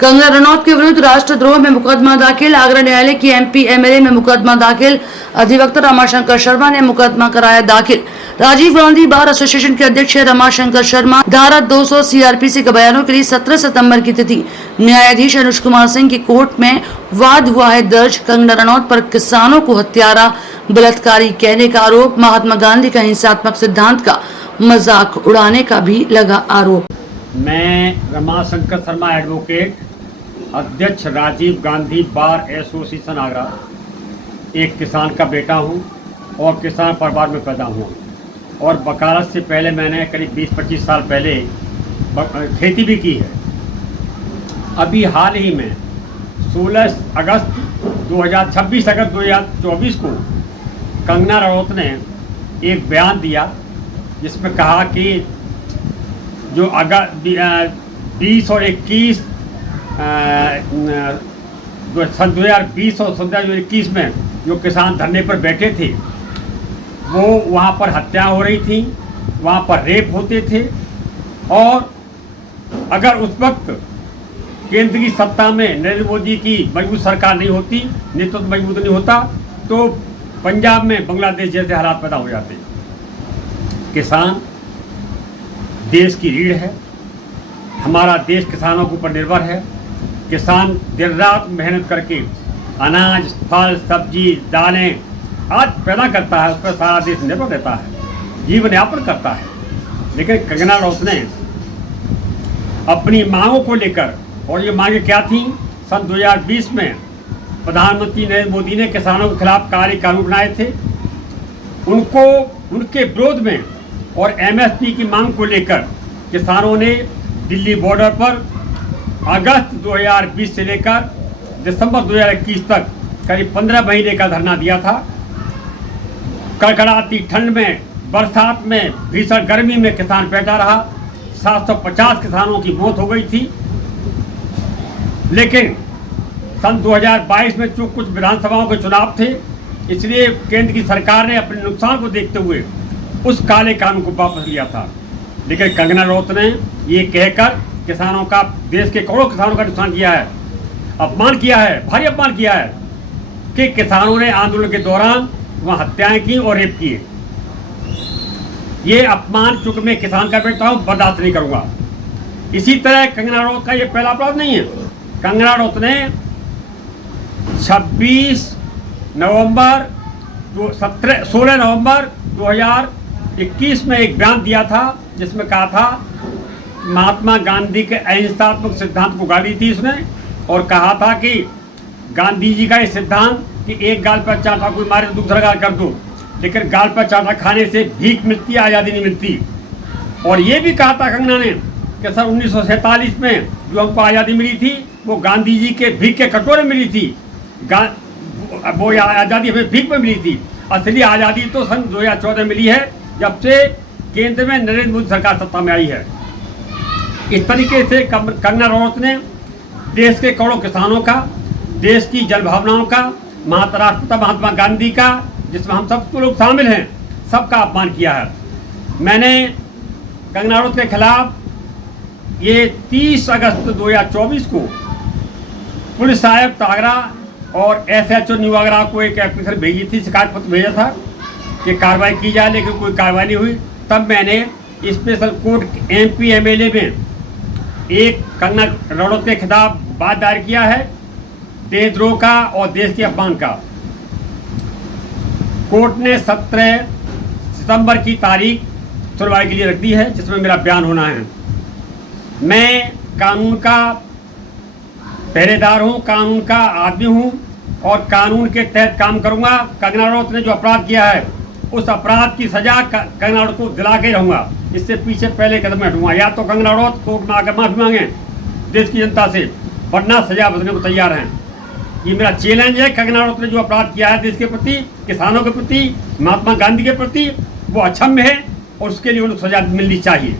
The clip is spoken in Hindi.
कंगना रनौत के विरुद्ध राष्ट्रद्रोह में मुकदमा दाखिल। आगरा न्यायालय की एमपी एमएलए में मुकदमा दाखिल। अधिवक्ता रमाशंकर शर्मा ने मुकदमा कराया दाखिल। राजीव गांधी बार एसोसिएशन के अध्यक्ष रमाशंकर शर्मा धारा 200 सीआरपीसी के बयानों के लिए 17 सितंबर की तिथि। न्यायाधीश अनुज कुमार सिंह की कोर्ट में वाद हुआ है दर्ज। कंगना रनौत पर किसानों को हत्यारा बलात्कारी कहने का आरोप। महात्मा गांधी का हिंसात्मक सिद्धांत का मजाक उड़ाने का भी लगा आरोप। मैं रमाशंकर शर्मा एडवोकेट, अध्यक्ष राजीव गांधी बार एसोसिएशन आगरा, एक किसान का बेटा हूं और किसान परिवार में पैदा हुआ और वकालत से पहले मैंने करीब 20-25 साल पहले खेती भी की है। अभी हाल ही में 26 अगस्त 2024 को कंगना रनौत ने एक बयान दिया जिसमें कहा कि जो अगस्त 20 और 21 सन 2020 और 2021 में जो किसान धरने पर बैठे थे वो वहाँ पर हत्या हो रही थी, वहाँ पर रेप होते थे और अगर उस वक्त केंद्र की सत्ता में नरेंद्र मोदी की मजबूत सरकार नहीं होती, नेतृत्व मजबूत नहीं होता तो पंजाब में बांग्लादेश जैसे हालात पैदा हो जाते। किसान देश की रीढ़ है, हमारा देश किसानों के ऊपर निर्भर है। किसान दिन रात मेहनत करके अनाज, फल, सब्जी, दालें आज पैदा करता है, उस पर सारा देश निर्भर रहता है, जीवन यापन करता है। लेकिन कंगना रनौत ने अपनी मांगों को लेकर, और ये मांगे क्या थी, सन 2020 में प्रधानमंत्री नरेंद्र मोदी ने किसानों के खिलाफ काले कानून बनाए थे, उनको उनके विरोध में और एमएसपी की मांग को लेकर किसानों ने दिल्ली बॉर्डर पर अगस्त 2020 से लेकर दिसंबर 2021 तक करीब 15 महीने का धरना दिया था। कड़कड़ाती ठंड में, बरसात में, भीषण गर्मी में किसान बैठा रहा। 750 किसानों की मौत हो गई थी। लेकिन सन 2022 में जो कुछ विधानसभाओं के चुनाव थे, इसलिए केंद्र की सरकार ने अपने नुकसान को देखते हुए उस काले कानून को वापस लिया था। लेकिन कंगना रनौत ने ये कहकर किसानों का, देश के करोड़ों किसानों का नुकसान किया है, अपमान किया है, भारी अपमान किया है कि किसानों ने आंदोलन के दौरान वहाँ हत्याएं की और रेप किए। ये अपमान चूंकि मैं किसान का बेटा हूँ बर्दाश्त नहीं करूँगा। इसी तरह कंगना रनौत का ये पहला अपराध नहीं है। कंगना रनौत ने 16 नवंबर 2021 में एक बयान दिया था जिसमें कहा था, महात्मा गांधी के अहिंसात्मक सिद्धांत को गाली थी इसने और कहा था कि गांधी जी का ये सिद्धांत कि एक गाल पर चाटा कोई मारे तो दूसरा गाल कर दो, लेकिन गाल पर चाटा खाने से भीख मिलती है, आज़ादी नहीं मिलती। और ये भी कहा था कंगना ने कि सर 1947 में जो हमको आज़ादी मिली थी वो गांधी जी के भीख के कटोरे मिली थी, वो आज़ादी हमें भीख में मिली थी। असली आज़ादी तो सन 2014 मिली है जब से केंद्र में नरेंद्र मोदी सरकार सत्ता में आई है। इस तरीके से कंगना रनौत ने देश के करोड़ों किसानों का, देश की जल भावनाओं का, राष्ट्रपिता महात्मा गांधी का, जिसमें हम सब लोग शामिल हैं, सबका अपमान किया है। मैंने कंगना रनौत के खिलाफ ये 30 अगस्त 2024 को पुलिस आयुक्त आगरा और SHO न्यू आगरा को एक एप्लीकेशन भेजी थी, शिकायत पत्र भेजा था कि कार्रवाई की जाए, लेकिन कोई कार्रवाई नहीं हुई। तब मैंने स्पेशल कोर्ट MP MLA में एक कंगना रनौत के खिलाफ बात दायर किया है, देशद्रोह का और देश के अपमान का। कोर्ट ने 17 सितंबर की तारीख सुनवाई के लिए रख दी है, जिसमें मेरा बयान होना है। मैं कानून का पहरेदार हूँ, कानून का आदमी हूँ और कानून के तहत काम करूँगा। कंगना रनौत ने जो अपराध किया है उस अपराध की सजा कंगना रनौत को दिला के रहूँगा, इससे पीछे पहले कदम हटूँगा। या तो कंगना रनौत कोर्ट में आकर माफ़ी मांगे देश की जनता से, वरना सजा बदलने को तैयार हैं। ये मेरा चैलेंज है। कंगना रनौत ने जो अपराध किया है देश के प्रति, किसानों के प्रति, महात्मा गांधी के प्रति, वो अक्षम्य है और उसके लिए उन्हें सजा मिलनी चाहिए।